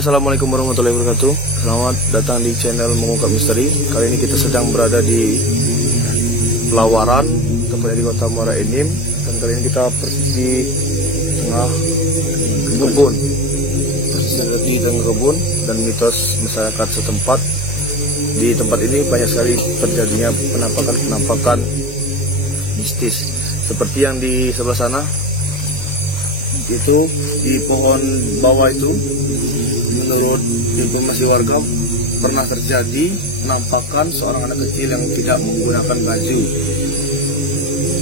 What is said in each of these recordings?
Assalamualaikum warahmatullahi wabarakatuh. Selamat datang di channel Mengungkap Misteri. Kali ini kita sedang berada di Pelawaran, tepatnya di Kota Muara Enim. Dan kali ini kita persis di tengah kebun. Di tengah kebun dan mitos masyarakat setempat. Di tempat ini banyak sekali terjadinya penampakan-penampakan mistis. Seperti yang di sebelah sana, itu di pohon bawah itu, menurut informasi warga pernah terjadi penampakan seorang anak kecil yang tidak menggunakan baju.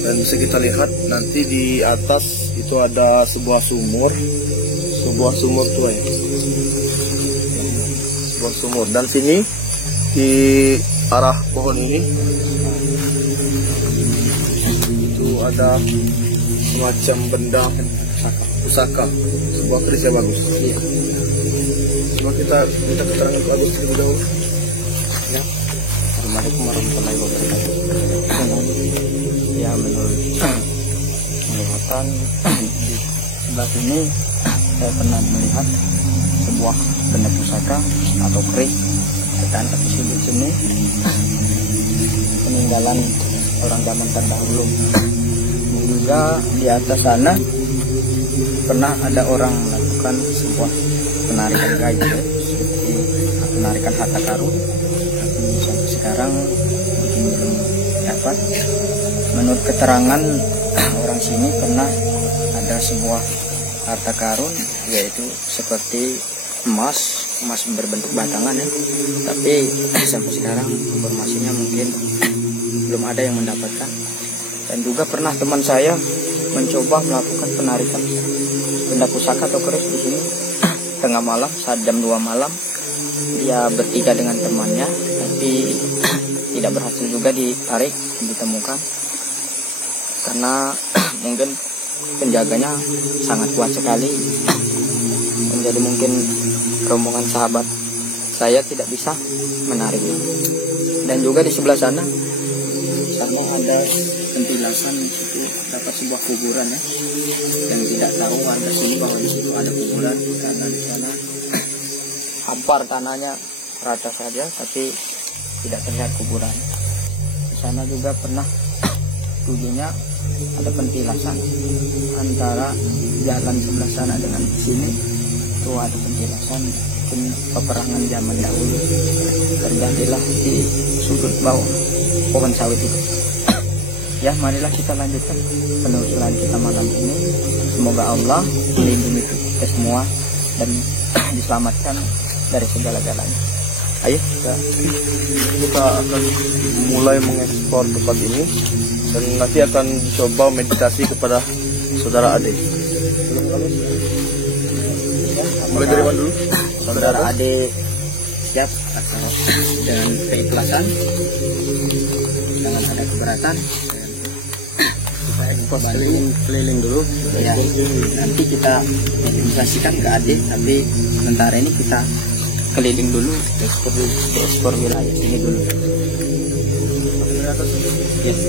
Dan bisa kita lihat nanti di atas itu ada sebuah sumur tua ya, sebuah sumur. Dan sini di arah pohon ini itu ada semacam benda pusaka, sebuah keris yang bagus. Iya. Coba kita minta keterangan ke Agus terlebih dahulu. Ya. Assalamualaikum warahmatullahi wabarakatuh. Ya, menurut penglihatan di sebelah sini saya pernah melihat sebuah benda pusaka atau keris tertangkap di sini, peninggalan orang zaman terdahulu. Juga di atas sana pernah ada orang melakukan sebuah penarikan gaib, seperti penarikan harta karun, tapi sampai sekarang belum dapat. Menurut keterangan orang sini pernah ada sebuah harta karun, yaitu seperti emas berbentuk batangan ya, tapi sampai sekarang informasinya mungkin belum ada yang mendapatkan. Dan juga pernah teman saya mencoba melakukan penarikan benda pusaka atau keris di sini tengah malam, saat jam 2 malam. Dia bertiga dengan temannya, tapi tidak berhasil juga ditemukan karena mungkin penjaganya sangat kuat sekali. Menjadi mungkin rombongan sahabat saya tidak bisa menariknya. Dan juga di sebelah sana ada pentilasan, itu dapat sebuah kuburan ya, yang tidak tahu warga sini bahwa di situ ada kuburan karena di sana hampar tanahnya rata saja, tapi tidak terlihat kuburan. Di sana juga pernah dulunya ada pentilasan antara jalan sebelah sana dengan sini, itu ada pentilasan mungkin peperangan zaman dahulu terjadilah di sudut bawah pohon sawit itu. Ya, marilah kita lanjutkan penelusuran kita malam ini. Semoga Allah melindungi kita semua dan diselamatkan dari segala-galanya. Ayo kita akan mulai mengeksplor tempat ini dan nanti akan coba meditasi kepada saudara Ade. Mulai dari mana dulu? Saudara Ade siap dan keikhlasan, jangan ada keberatan. Keliling dulu ya, nanti kita investasikan ke Ade, tapi sementara ini kita keliling dulu, ekspor wilayah ini dulu. Yes.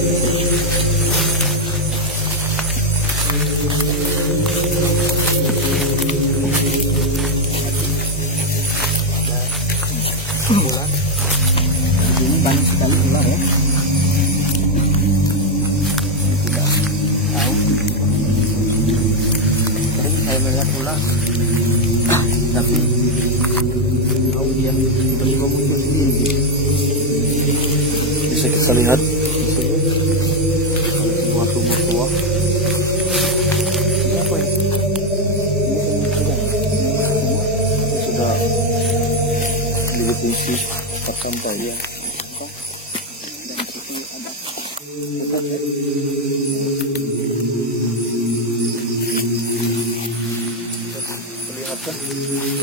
Ini banyak sekali ular ya. Saya melihat ular, tapi tahu dia tiba-tiba muncul sendiri. Bisa kita lihat sebuah sumur tua. Apa ya? Sudah diisi tersantai ya. Dan situ ada hutan ya. Perlihatkan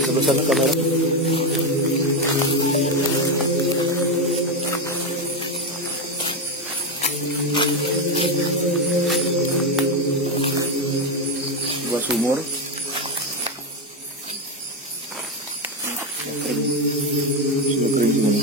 sebelah sana kamera. Sebuah sumur. Sudah kering semua.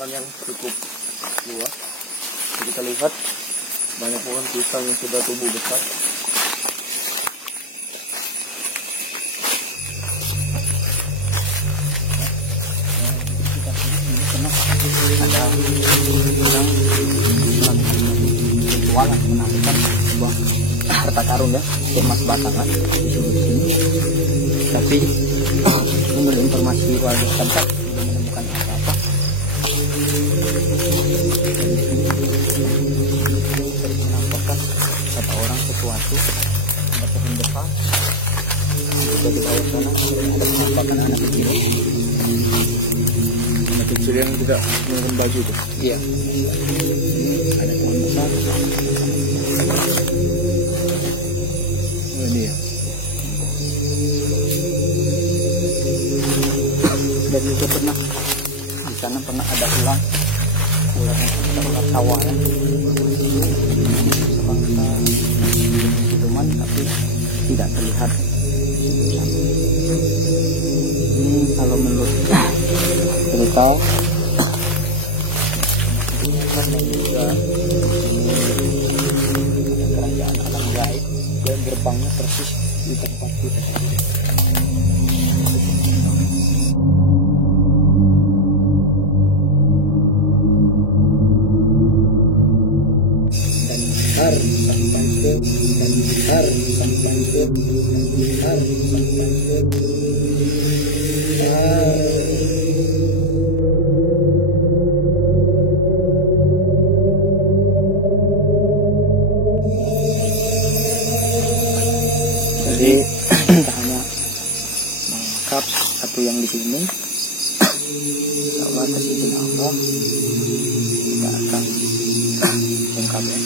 perkebunan yang cukup luas. Kita lihat banyak pohon pisang yang sudah tumbuh besar. Ada orang ritual menandakan sebuah harta karun ya, emas batangan disebut di sini. Tapi menurut informasi warga setempat belum menemukan apa-apa. Menampakkan kata orang sesuatu ada pohon besar. Juga di bawah sana ada penampakan anak kecil. Anak kecil yang tidak menggunakan baju itu. Iya. Ini ada pohon besar. Oh, ini ya. Dan juga pernah di sana pernah ada ular yang ular tawa ya. Sebangsa siluman tapi tidak terlihat. Ini kalau menurut cerita dan juga kerajaan alam gaib dan gerbangnya persis di tempat kita. Dan besar sang tante, dan besar sang tante, dan besar sang tante. Jadi kita hanya mengungkap satu yang di sini, bahwa atas izin Allah kita akan ungkap ya.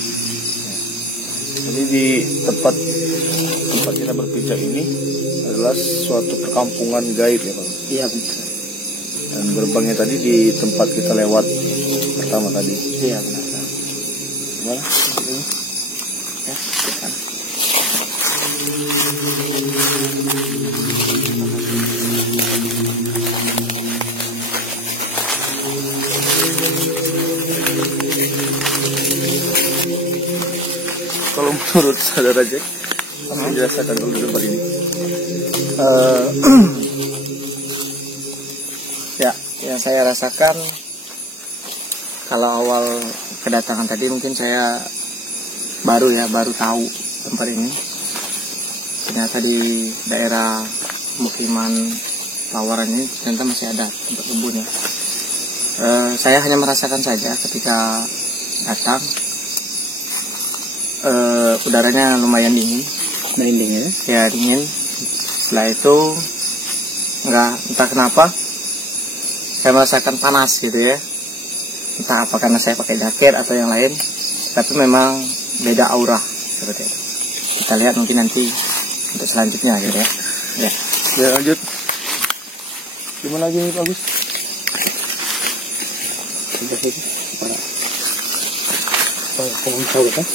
Jadi di tempat kita berpijak ini adalah suatu perkampungan gaib ya Pak. Iya benar. Dan gerbangnya tadi di tempat kita lewat pertama tadi. Iya benar. Gimana? Ya, silakan. Kalau menurut saudara Jack, apa yang dirasakan kalau di tempat ini? Ya, yang saya rasakan kalau awal kedatangan tadi mungkin saya baru tahu tempat ini. Ternyata di daerah pemukiman Lawaran ini ternyata masih ada tempat kebun ya. Saya hanya merasakan saja ketika datang udaranya lumayan dingin. Dingin Ya dingin. Setelah itu entah kenapa saya merasakan panas gitu ya. Entah apa karena saya pakai jaket atau yang lain, tapi memang beda aura seperti itu. Kita lihat mungkin nanti untuk selanjutnya gitu ya. Ya lanjut. Gimana lagi nih Pak Agus? Sudah itu. Kamu tahu kan?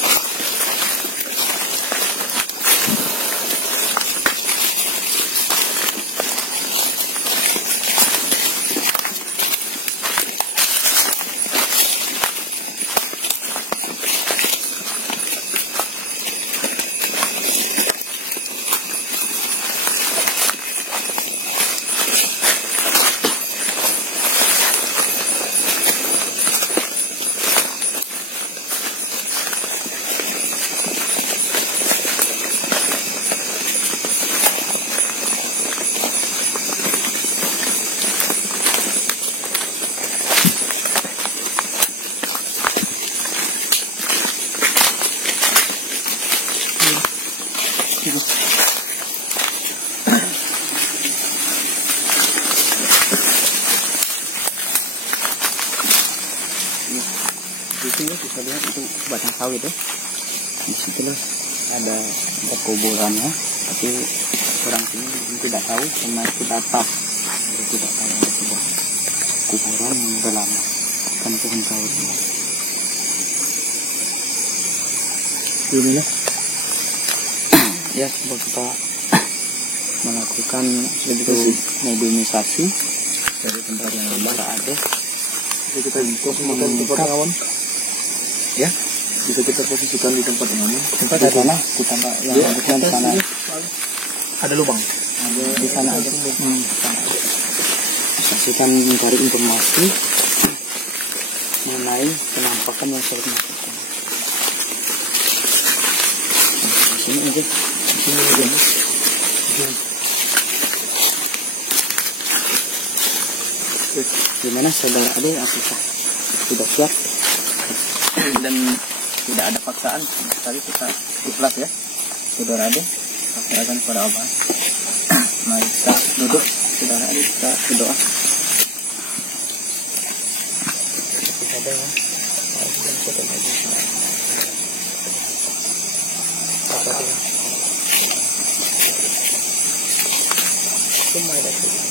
Di sini bisa lihat itu batang sawit ya. Di situlah ada kuburannya, tapi orang sini mungkin tidak tahu karena itu data. Tidak tahu ada sebuah kuburan yang sudah lama kan pohon sawit ini. Ini ya coba kita melakukan mobilisasi dari tempat yang besar ada Bisa kita posisikan di tempat yang aman. Ya, Bisa kita posisikan di tempat yang aman. tempat di sana kita yang di sana. Ada lubang. Ada di sana aja. Saksikan mencari informasi mengenai penampakan yang saya lakukan. Di sini aja. Di sini aja. Gimana saudara Ade, apakah sudah siap dan tidak ada paksaan sama sekali, kita ikhlas ya saudara Ade, serahkan kepada Allah. Mari kita duduk saudara Ade, kita berdoa. Ada ya. Assalamualaikum warahmatullahi wabarakatuh.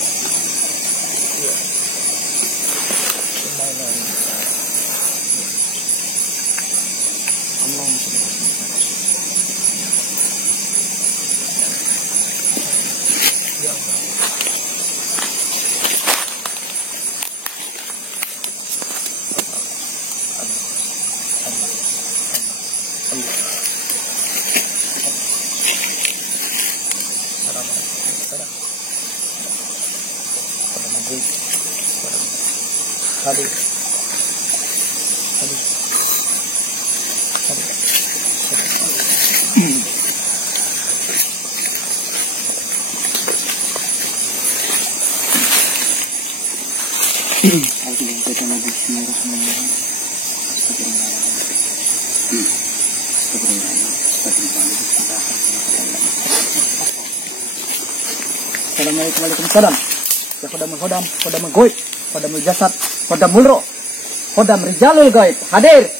Ya Khodam Goib, Khodam Jasad, Khodam Mulro, Khodam Rijalul Gaib hadir.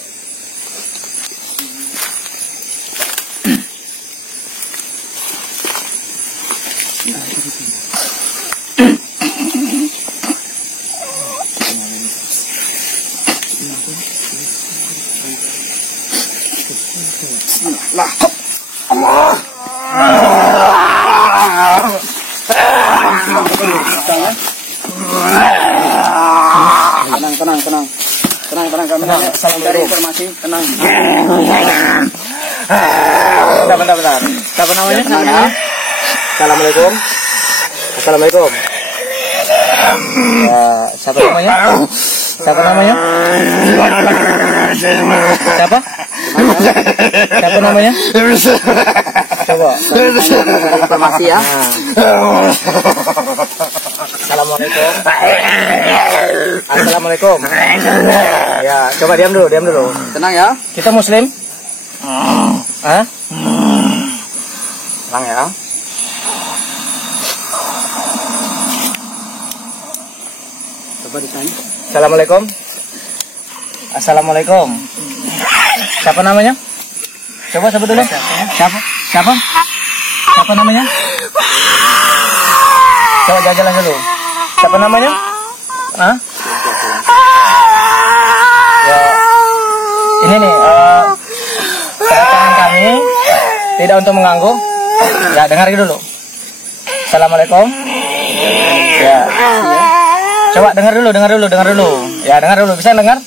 Tenang. Salam dari informasi, tenang. Bentar. Siapa namanya? Assalamualaikum. Assalamualaikum. Siapa namanya? Siapa namanya? Siapa namanya? Coba informasi ya. Assalamualaikum. Ya, coba diam dulu. Tenang ya. Kita Muslim. Hah? Tenang ya. Coba ditanya. Assalamualaikum. Siapa namanya? Coba sebut dulu. Siapa namanya? Coba jalan dulu. Siapa namanya? Hah? Ya. Ini nih, kedatangan kami tidak untuk mengganggu. Ya, dengar dulu. Assalamualaikum. Ya. Coba dengar dulu. Ya, dengar dulu. Bisa dengar?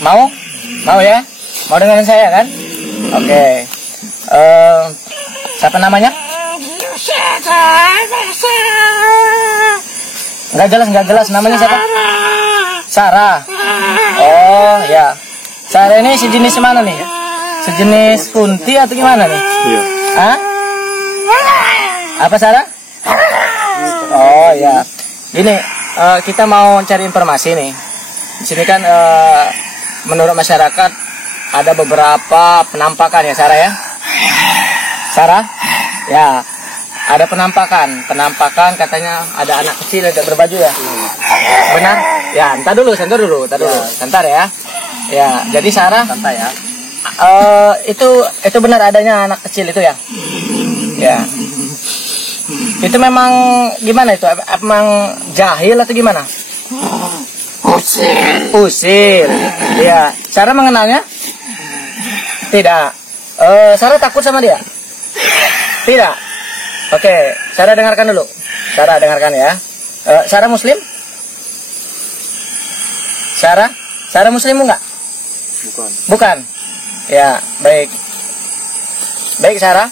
Mau ya? Mau dengerin saya kan? Oke. Siapa namanya? Enggak jelas namanya siapa? Sarah. Oh ya. Sarah ini sejenis mana nih? Sejenis kunti atau gimana nih? Iya. Hah? Apa Sarah? Oh ya. Gini, kita mau cari informasi nih. Di sini kan menurut masyarakat ada beberapa penampakan ya Sarah ya. Sarah? Ya. Ada penampakan katanya ada anak kecil yang tidak berbaju ya. Benar? Ya, entar dulu. Sebentar ya. Ya, jadi Sarah, santai ya. Itu benar adanya anak kecil itu ya? Ya. Itu memang gimana itu? Emang jahil atau gimana? Usil. Ya, Sarah mengenalnya? Tidak. Sarah takut sama dia? Tidak. Oke, Sarah dengarkan dulu. Sarah dengarkan ya. Sarah Muslim? Sarah? Sarah muslim enggak? Bukan. Bukan. Ya, baik. Baik Sarah.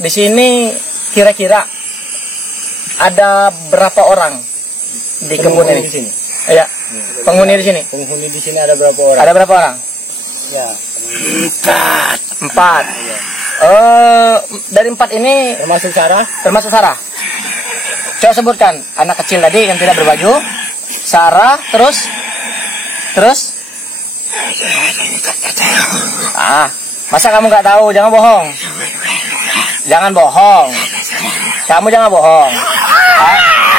Di sini kira-kira ada berapa orang di kebun ini? Di sini. Ya. Penghuni di sini. Penghuni di sini ada berapa orang? Ada berapa orang? Ya. 4. Dari 4 ini Termasuk Sarah? termasuk Sarah. Coba sebutkan anak kecil tadi yang tidak berbaju, Sarah, terus masa kamu nggak tahu? Jangan bohong. Jangan bohong. Kamu jangan bohong.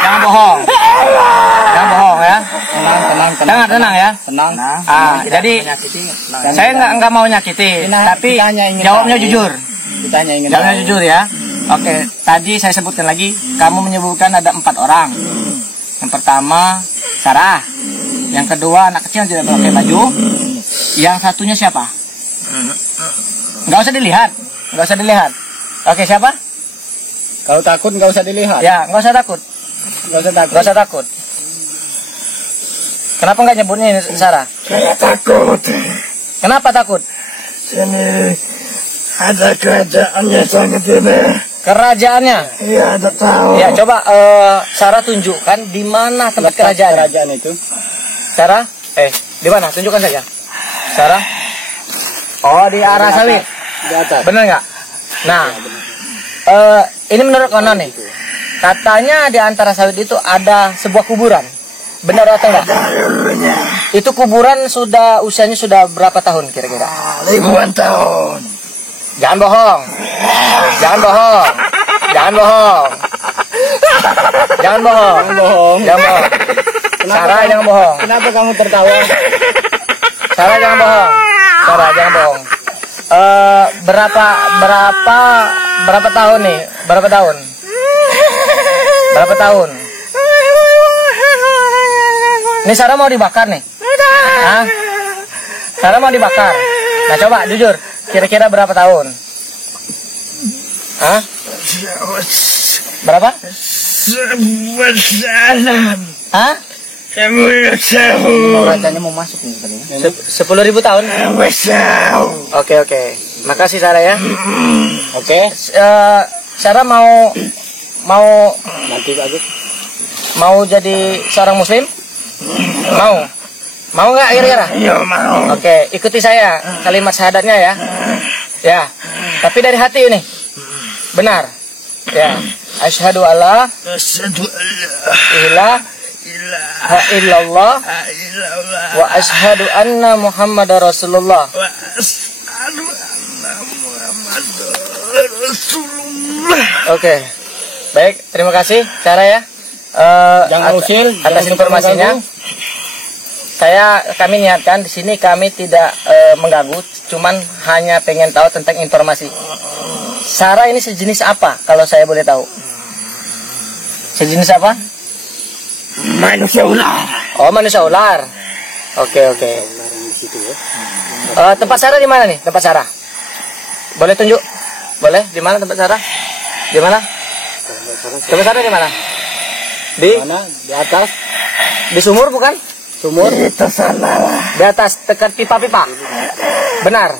Jangan bohong. Jangan bohong ya. Tenang ya. Tenang. Jadi saya nggak mau nyakiti, tapi jawabnya jujur. Kita hanya ingin Jawabnya jujur ya. Oke, tadi saya sebutkan lagi, kamu menyebutkan ada 4 orang. Yang pertama Sarah, yang kedua anak kecil yang tidak pakai baju, yang satunya siapa? Nggak usah dilihat. Oke, siapa? Kau takut nggak usah dilihat. Ya, nggak usah takut. Nggak usah takut. Kenapa nggak nyebutnya Sarah? Saya takut. Kenapa takut? Sini ada kerajaannya sangat ini. Kerajaannya? Iya, ada tahu. Ya, coba Sarah tunjukkan di mana tempat kerajaan itu. Sarah? Di mana? Tunjukkan saja. Sarah? Oh, di arah sawit. Di atas. Benar nggak? Nah, ini menurut konon nih. Katanya di antara sawit itu ada sebuah kuburan. Benar atau enggak? Itu kuburan usianya sudah berapa tahun kira-kira? Ribuan tahun. Jangan bohong. Jangan bohong. Jangan bohong. Jangan bohong. Jangan bohong. Sarah jangan bohong. Kenapa kamu tertawa? Sarah jangan bohong. Sarah jangan bohong. Berapa tahun nih? Berapa tahun? Berapa tahun? Ini Sarah mau dibakar nih? Hah? Sarah mau dibakar. Nah coba jujur, kira-kira berapa tahun? Hah? Berapa? Hah? 10.000 Rajanya mau masuk nih tadi. 10.000 tahun? Oke. Makasih Sarah ya. Oke. Sarah mau Nanti bagus. mau jadi seorang muslim? Mau nggak kira-kira? Iya, mau. Oke, ikuti saya kalimat syahadatnya ya. Ya, tapi dari hati ini. Benar. Ya. Asyhadu alla ilaha illallah wa asyhadu anna Muhammadar Rasulullah. Oke. Baik, terima kasih Sarah ya. Jangan usil atas informasinya. Kami niatkan di sini kami tidak mengganggu, cuman hanya pengen tahu tentang informasi. Sarah ini sejenis apa kalau saya boleh tahu? Sejenis apa? Manusia ular. Oh, manusia ular. Oke. Tempat Sarah di mana nih? Tempat Sarah. Boleh tunjuk? Boleh? Di mana tempat Sarah? Di mana? Tempat Sarah di mana? Di mana? Di atas. Di sumur bukan? Sumur. Itu salah. Di atas dekat pipa-pipa. Benar.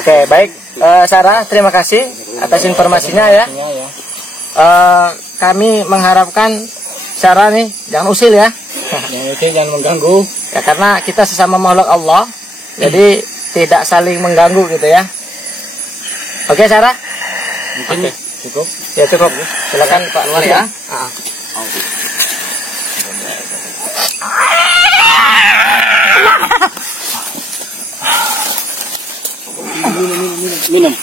Oke, baik. Sarah, terima kasih atas informasinya ya. Kami mengharapkan Sarah nih jangan usil ya. Jangan mengganggu. Ya karena kita sesama makhluk Allah. Jadi tidak saling mengganggu gitu ya. Oke, Sarah? Mungkin cukup. Ya cukup. Silakan Pak keluar ya. Minum.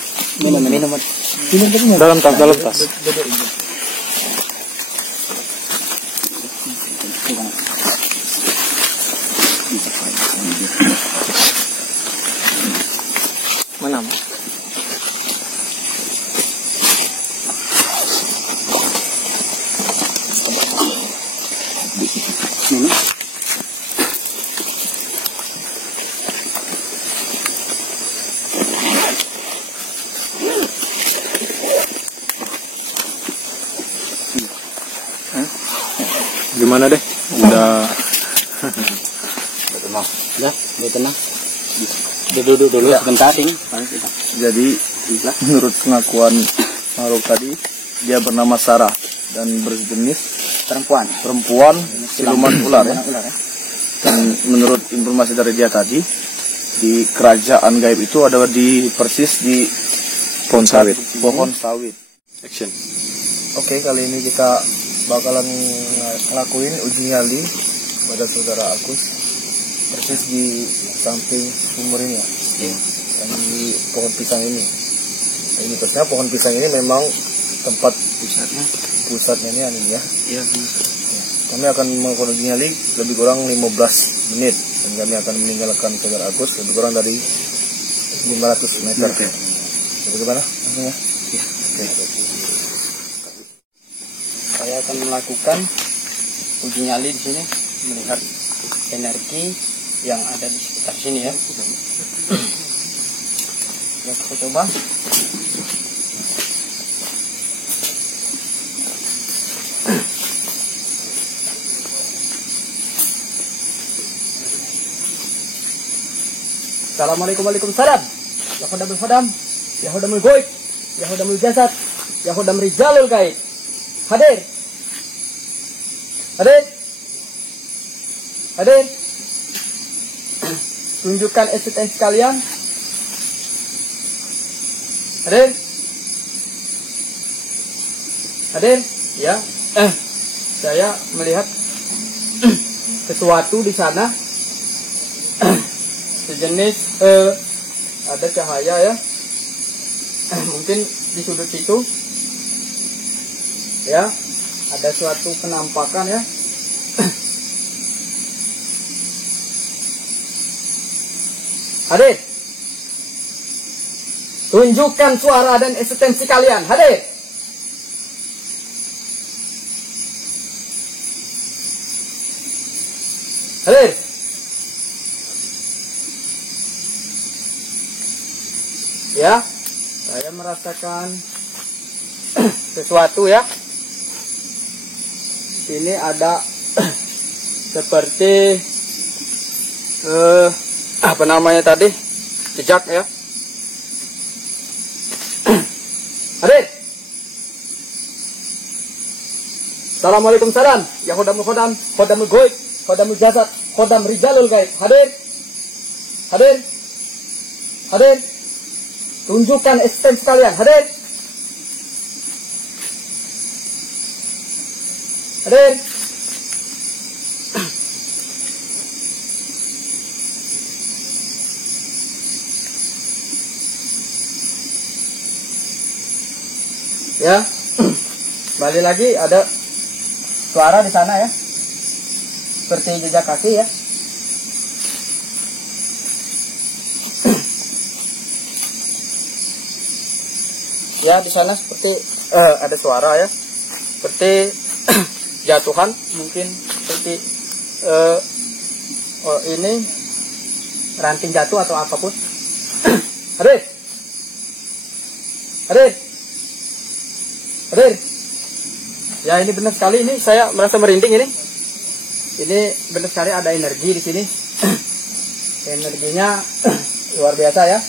Dalam tas. Mana? Gimana deh? Udah Tenang. Ya, tenang. Duduk dulu sebentar sih. Jadi menurut pengakuan makhluk tadi, dia bernama Sarah dan berjenis perempuan siluman ular ya. Dan menurut informasi dari dia tadi, di kerajaan gaib itu adalah persis di pohon sawit. Action. Oke, kali ini kita bakalan ngelakuin uji nyali pada saudara Agus persis di samping sumur ini ya. Dan di pohon pisang ini. Dan mitosnya pohon pisang ini memang tempat pusatnya ini ya. Iya. Kami akan melakukan uji nyali lebih kurang 15 menit dan kami akan meninggalkan saudara Agus lebih kurang dari 500 meter. Bagaimana? Langsung ya. Oke. Saya akan melakukan uji nyali di sini, melihat energi yang ada di sekitar sini ya. Ya, kita coba. Assalamualaikum waalaikumsalam. Ya khodamul khodam, ya khodamul goib, ya khodamul jasad, ya khodamul rijalul gaib. Hadir. Tunjukkan eksistensi kalian. Hadir. Ya. Saya melihat sesuatu di sana. Sejenis ada cahaya ya. Mungkin di sudut situ. Ya. Ada suatu penampakan ya. Hadir. Tunjukkan suara dan eksistensi kalian. Hadir. Hadir. Ya, saya merasakan sesuatu ya. Ini ada seperti apa namanya tadi, jejak ya. Hadir. Assalamualaikum salam. Ya khodamul khodam, khodamul goib, khodamul jasad, khodam rijalul gaib. Hadir. Tunjukkan eksistensi kalian. Hadir. Ya, balik lagi ada suara di sana ya, seperti jejak kaki ya. Ya, di sana seperti ada suara ya, seperti jatuhan, mungkin seperti ini ranting jatuh atau apapun. Hadir. Ya, ini benar sekali, ini saya merasa merinding ini. Ini benar sekali ada energi di sini. Energinya luar biasa ya.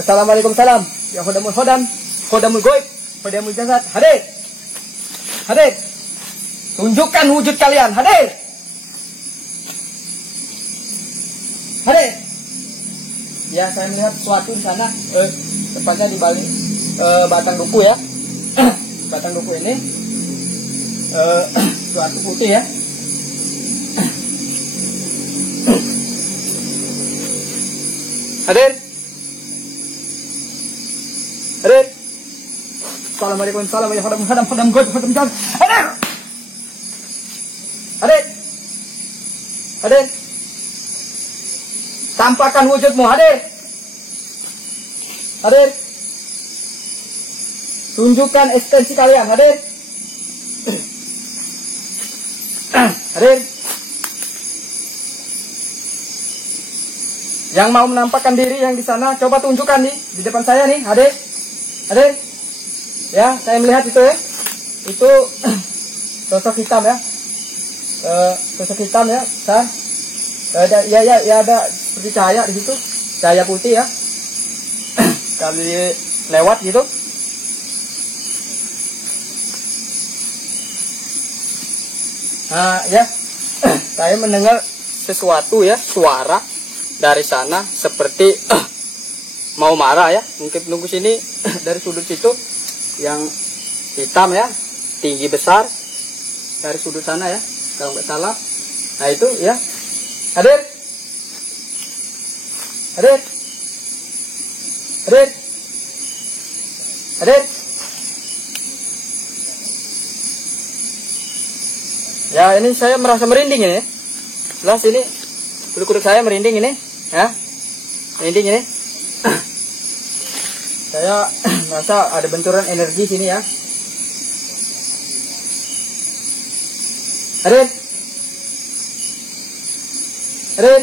Assalamualaikum salam. Ya khodamul khodam, khodamul goib, khodamul jasad. Hadir. Tunjukkan wujud kalian. Hadir. Ya, saya melihat sesuatu di sana. Tepatnya di balik batang duku ya. Batang duku ini suatu putih ya. Hadir. Assalamualaikum warahmatullahi wabarakatuh. Khodam goib, khodam jasad. Hadir. Tampakkan wujudmu. Hadir. Tunjukkan eksistensi kalian. Hadir. Yang mau menampakkan diri yang di sana, coba tunjukkan nih di depan saya nih. Hadir. Ya, saya melihat itu ya. Itu sosok hitam ya. sosok hitam ya, San. Ya ada seperti cahaya di situ, cahaya putih ya. Kali lewat gitu. Nah, ya. Saya mendengar sesuatu ya, suara dari sana seperti mau marah ya. Mungkin nunggu sini dari sudut situ yang hitam ya, tinggi besar dari sudut sana ya, kalau nggak salah. Nah itu ya. Hadir. Hadir. Hadir. Hadir. Ya ini saya merasa merinding ini. Jelas ini kulit saya merinding ini, ya. Merinding ini. Saya merasa ada benturan energi sini ya. Hadir. Hadir.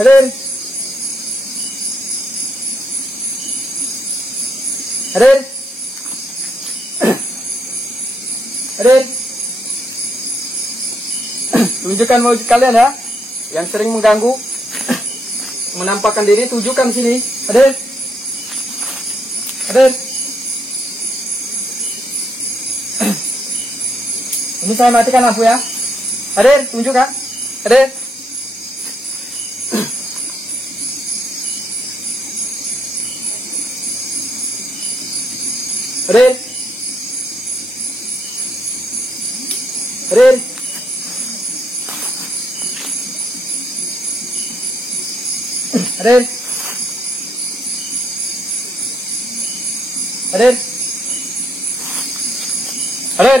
Hadir. Hadir. Hadir. Tunjukkan wujud kalian ya, yang sering mengganggu, menampakkan diri, tunjukkan sini. Hadir. Hadir. Ini saya matikan lampu ya. Hadir, tunjukkan. Hadir. Hadir. Hadir. Hadir. Hadir. Hadir.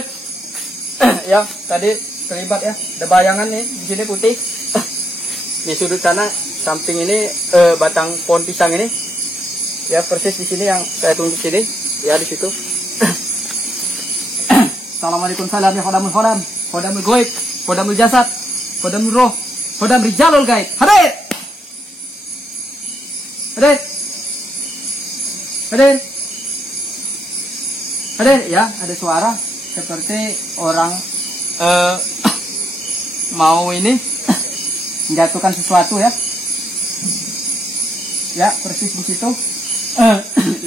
Ya, tadi terlibat ya. Ada bayangan nih di sini putih. Di sudut sana samping ini batang pohon pisang ini. Ya, persis di sini yang saya tunjuk sini. Ya, di situ. Assalamualaikum salam ya khodamul khodam. Khodamul goib, khodamul jasad, khodamul roh, khodam rijalul gaib. Hadir. Hadir. Hadir. Hadir ya, ada suara seperti orang mau ini menjatuhkan sesuatu ya. Ya, persis di situ.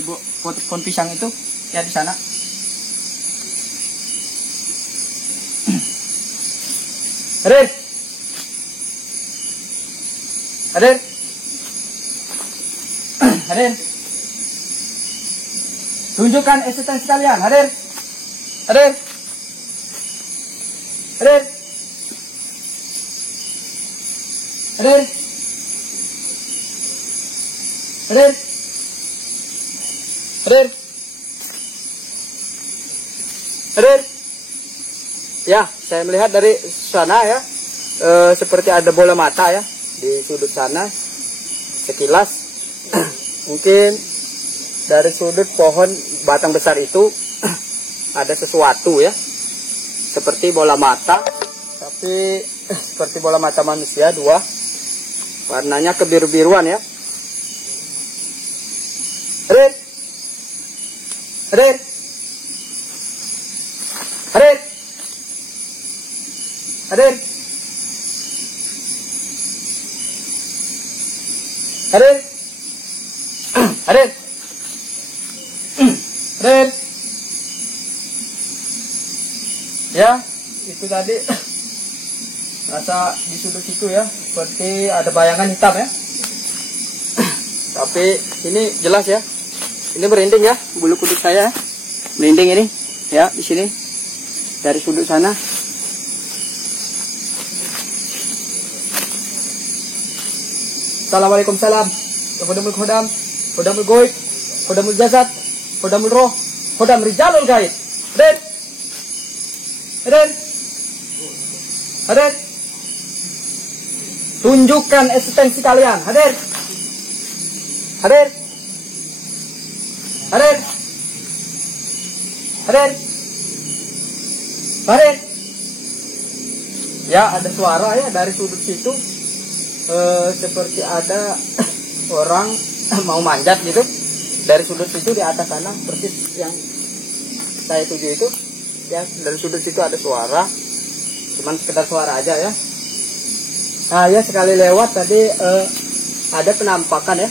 Ibu pohon pisang itu ya di sana. Hadir. Hadir. Hadir. Tunjukkan eksistensi kalian. Hadir. Hadir. Hadir. Hadir. Hadir. Hadir. Hadir. Ya, saya melihat dari sana ya, seperti ada bola mata ya di sudut sana. Sekilas, mungkin dari sudut pohon batang besar itu ada sesuatu ya, seperti bola mata, tapi seperti bola mata manusia dua, warnanya kebiru-biruan ya. Hadir. Hadir. Hadir. Hadir. Hadir. Hadir. Hadir. Ya, itu tadi rasa di sudut situ ya, seperti ada bayangan hitam ya. Tapi ini jelas ya. Ini merinding ya, bulu kuduk saya merinding ini ya, di sini dari sudut sana. Assalamualaikum salam. Khodamul khodam, khodamul goib, khodamul jasad, khodamul roh, khodam rijalul gaib. Hadir. Hadir. Hadir. Tunjukkan eksistensi kalian. Hadir. Hadir. Hadir. Hadir. Hadir. Ya, ada suara ya dari sudut situ. Seperti ada orang mau manjat gitu dari sudut situ di atas sana, persis yang saya tuju itu ya. Dari sudut situ ada suara, cuman sekedar suara aja ya. Nah ya, sekali lewat tadi ada penampakan ya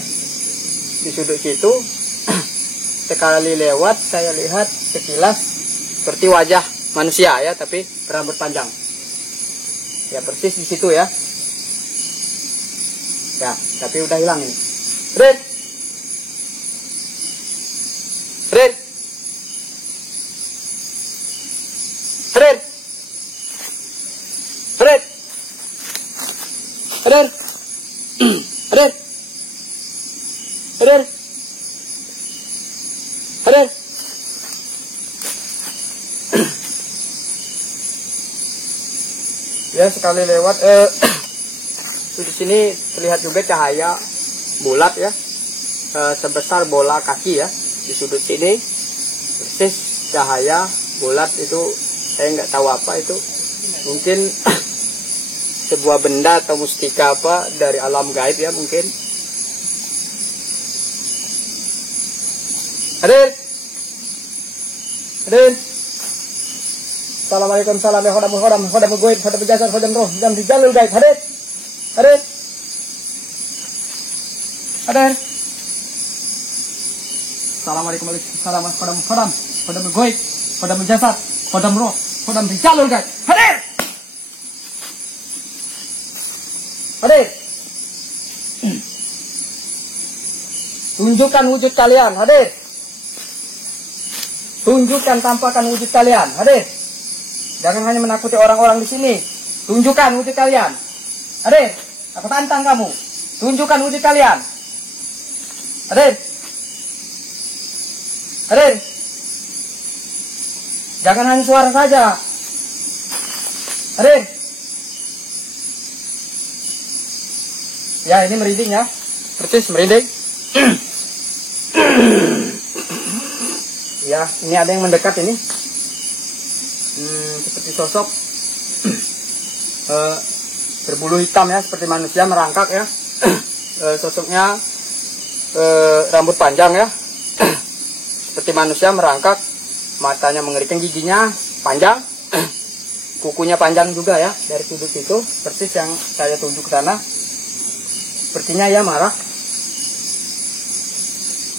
di sudut situ. Sekali lewat saya lihat sekilas seperti wajah manusia ya, tapi berambut panjang ya, persis di situ ya. Ya, tapi udah hilang ini. Red, red, red, red, red, red, red, red. Ya, sekali lewat di sini terlihat juga cahaya bulat ya, sebesar bola kaki ya. Di sudut sini persis cahaya bulat itu, saya nggak tahu apa itu, mungkin sebuah benda atau mustika apa dari alam gaib ya mungkin. Hadir, hadir. Assalamualaikum, salam ya, khodam goib, khodam jasad, khodam roh, khodam dijalul gaib. Hadir, hadir, hadir. Assalamualaikum, salam khodam goib, khodam jasad, khodam roh, khodam dijalul gaib. Hadir, hadir. Tunjukkan wujud kalian. Hadir. Tunjukkan tampakan wujud kalian. Hadir. Jangan hanya menakuti orang-orang di sini. Tunjukkan wujud kalian. Hadir. Aku tantang kamu. Tunjukkan wujud kalian. Hadir. Hadir. Jangan hanya suara saja. Hadir. Ya, ini merinding ya. Persis merinding. Ya, ini ada yang mendekat ini. Seperti sosok berbulu hitam ya, seperti manusia merangkak ya. Sosoknya rambut panjang ya. Seperti manusia merangkak, matanya mengerikan, giginya panjang, kukunya panjang juga ya. Dari sudut itu persis yang saya tunjuk ke sana. Sepertinya ya marah.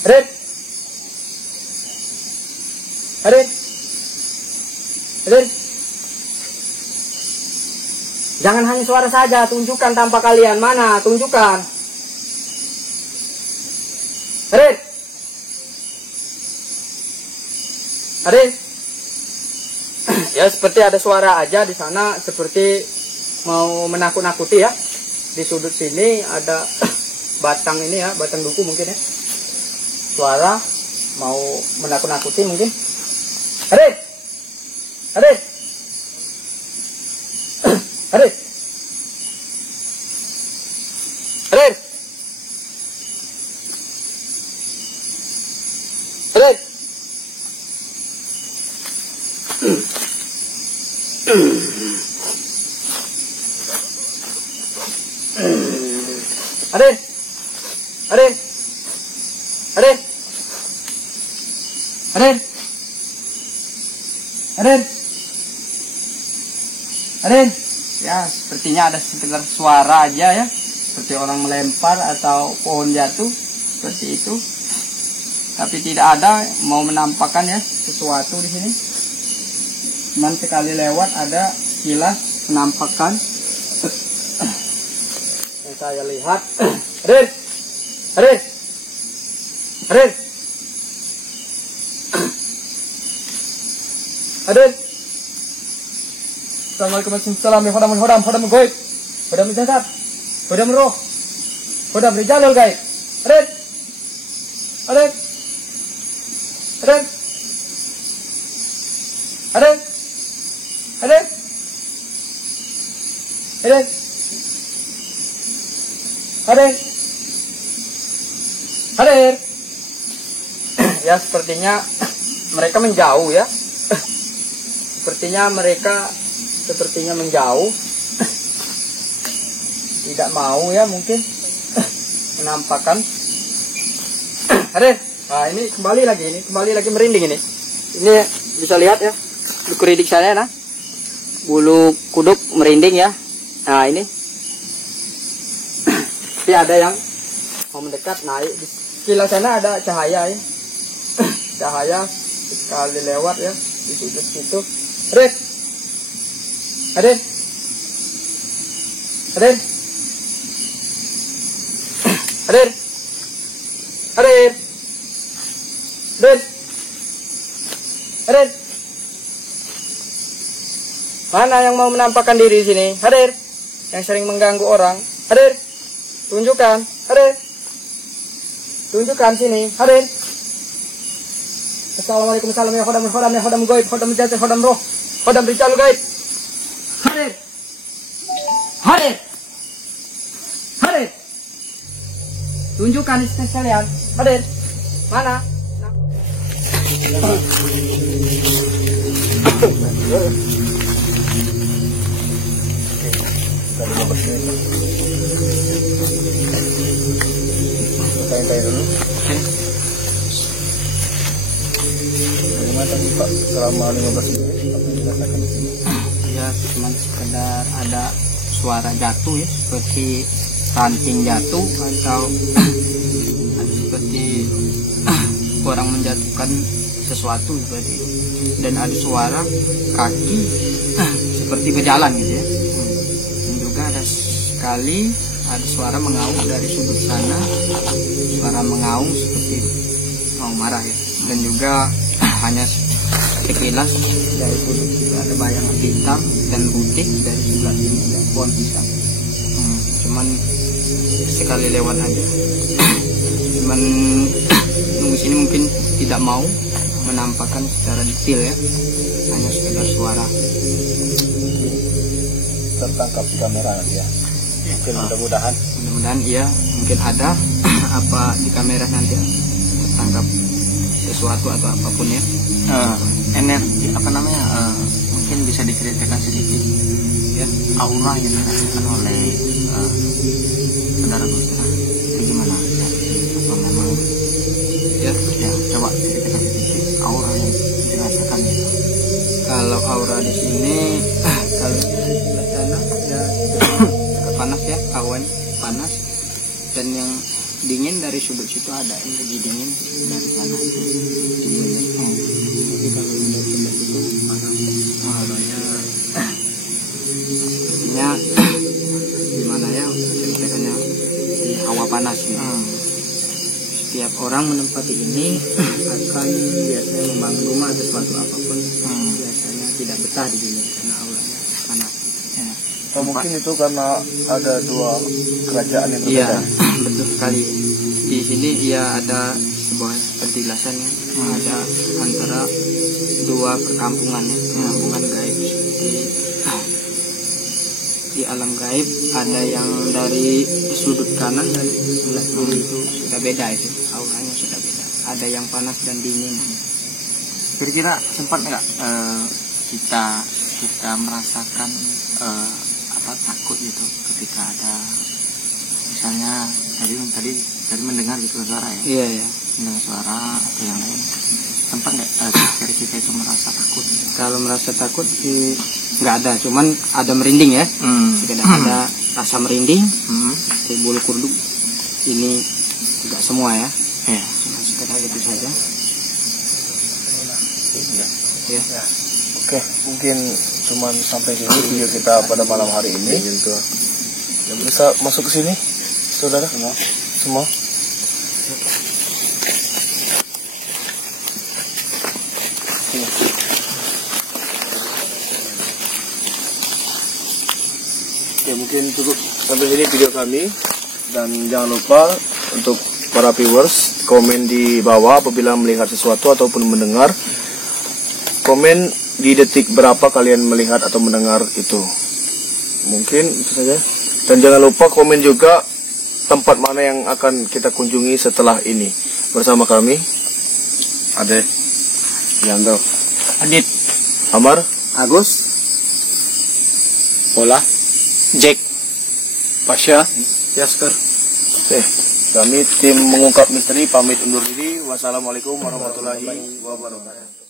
Red, red, red. Jangan hanya suara saja, tunjukkan tampak kalian. Mana? Tunjukkan. Red, red. Ya, seperti ada suara aja di sana, seperti mau menakut-nakuti ya. Di sudut sini ada batang ini ya, batang duku mungkin ya. Suara mau menakut-nakuti mungkin. Hadir, hadir, hadir, hadir, hadir. Hadir, hadir, hadir, hadir, hadir, hadir. Ya, sepertinya ada sekitar suara aja ya, seperti orang melempar atau pohon jatuh, seperti itu. Tapi tidak ada mau menampakkan ya sesuatu di sini. Cuman sekali lewat ada sekilas penampakan yang saya lihat. Hadir, hadir, hadir, hadir. Assalamualaikum warahmatullahi wabarakatuh. Khodam goib, khodam jasad, khodam roh, khodam rijalul gaib. Hadir, hadir, hadir, hadir, hadir, hadir, hadir, hadir. Ya, sepertinya mereka menjauh ya. Sepertinya menjauh. Tidak mau ya mungkin menampakkan. Hadir. Nah, ini kembali lagi merinding ini. Ini bisa lihat ya. Kuridik saya nah. Bulu kuduk merinding ya. Nah ini. Tapi ada yang mau mendekat naik. Di sebelah sana ada cahaya ya. Cahaya sekali lewat ya di sudut situ. Hadir. Hadir. Hadir. Hadir. Hadir. Hadir. Hadir. Mana yang mau menampakkan diri di sini? Hadir. Yang sering mengganggu orang. Hadir. Tunjukkan. Hadir. Tunjukkan sini. Hadir. Assalamualaikum salam ya khodam ya khodam gaib khodam jasa khodam roh khodam rijal gaib. Hadir. Hadir. Hadir. Tunjukkan istri sekalian. Hadir. Mana? Tanya-tanya dulu. Bagaimana tadi Pak selama 15 menit apa yang dirasakan di sini? Ya cuma sekedar ada suara jatuh ya seperti ranting jatuh atau seperti orang menjatuhkan sesuatu seperti itu. Dan ada suara kaki seperti berjalan gitu ya. Dan juga ada sekali ada suara mengaum dari sudut sana, suara mengaum seperti mau marah ya. Dan juga hanya sekilas dari sudut itu ada bayangan hitam dan putih dari sebelah sini ada pohon pisang. Cuman sekali lewat aja. Cuman nunggu sini mungkin tidak mau menampakkan secara detail ya, hanya sekedar suara. Tertangkap di kamera nanti ya. Mungkin mudah-mudahan Iya, mungkin ada apa di kamera nanti tertangkap sesuatu atau apapun ya. Energi apa namanya, mungkin bisa diceritakan sedikit ya, aura yang dirasakan oleh saudara Gusti itu gimana? Apa memang ya coba ceritakan sedikit aura yang dirasakan gitu. Kalau aura di sini kalau di sebelah sana ya panas ya, awan panas, dan yang dingin dari sudut situ ada energi dingin dari sana itu dingin ya. Jadi kalau dari sudut itu panas, auranya sepertinya gimana ya ceritakannya, hawa panas gitu. Setiap orang menempati ini akan biasanya membangun rumah atau sesuatu apapun biasanya tidak betah di sini karena auranya panas. Oh, mungkin itu karena ada dua kerajaan yang berbeda. Iya, betul sekali. Di sini ya ada sebuah penjelasan ya. Ada antara dua perkampungan ya, perkampungan gaib seperti di alam gaib ada yang dari sudut kanan dan sebelah kiri itu sudah beda itu, auranya sudah beda. Ada yang panas dan dingin. Kira-kira sempat nggak kita merasakan takut gitu ketika ada misalnya tadi mendengar gitu suara ya? Iya ya. Mendengar suara atau yang lain, sempat nggak kita itu merasa takut gitu? Kalau merasa takut sih nggak ada, cuman ada merinding ya. Sekedar ada rasa merinding. Bulu kuduk ini tidak semua ya. Cuma sekedar itu saja. Ya. Oke, mungkin cuman sampai sini video kita pada malam hari ini. Yang bisa masuk ke sini, saudara? Semua. Ya, mungkin cukup sampai sini video kami, dan jangan lupa untuk para viewers komen di bawah apabila melihat sesuatu ataupun mendengar. Komen di detik berapa kalian melihat atau mendengar itu. Mungkin itu saja. Dan jangan lupa komen juga tempat mana yang akan kita kunjungi setelah ini. Bersama kami Ade, Yanto, Adit, Amar, Agus, Pola, Jack, Pasha, Yasker. Oke, kami tim mengungkap misteri pamit undur diri. Wassalamualaikum warahmatullahi wabarakatuh.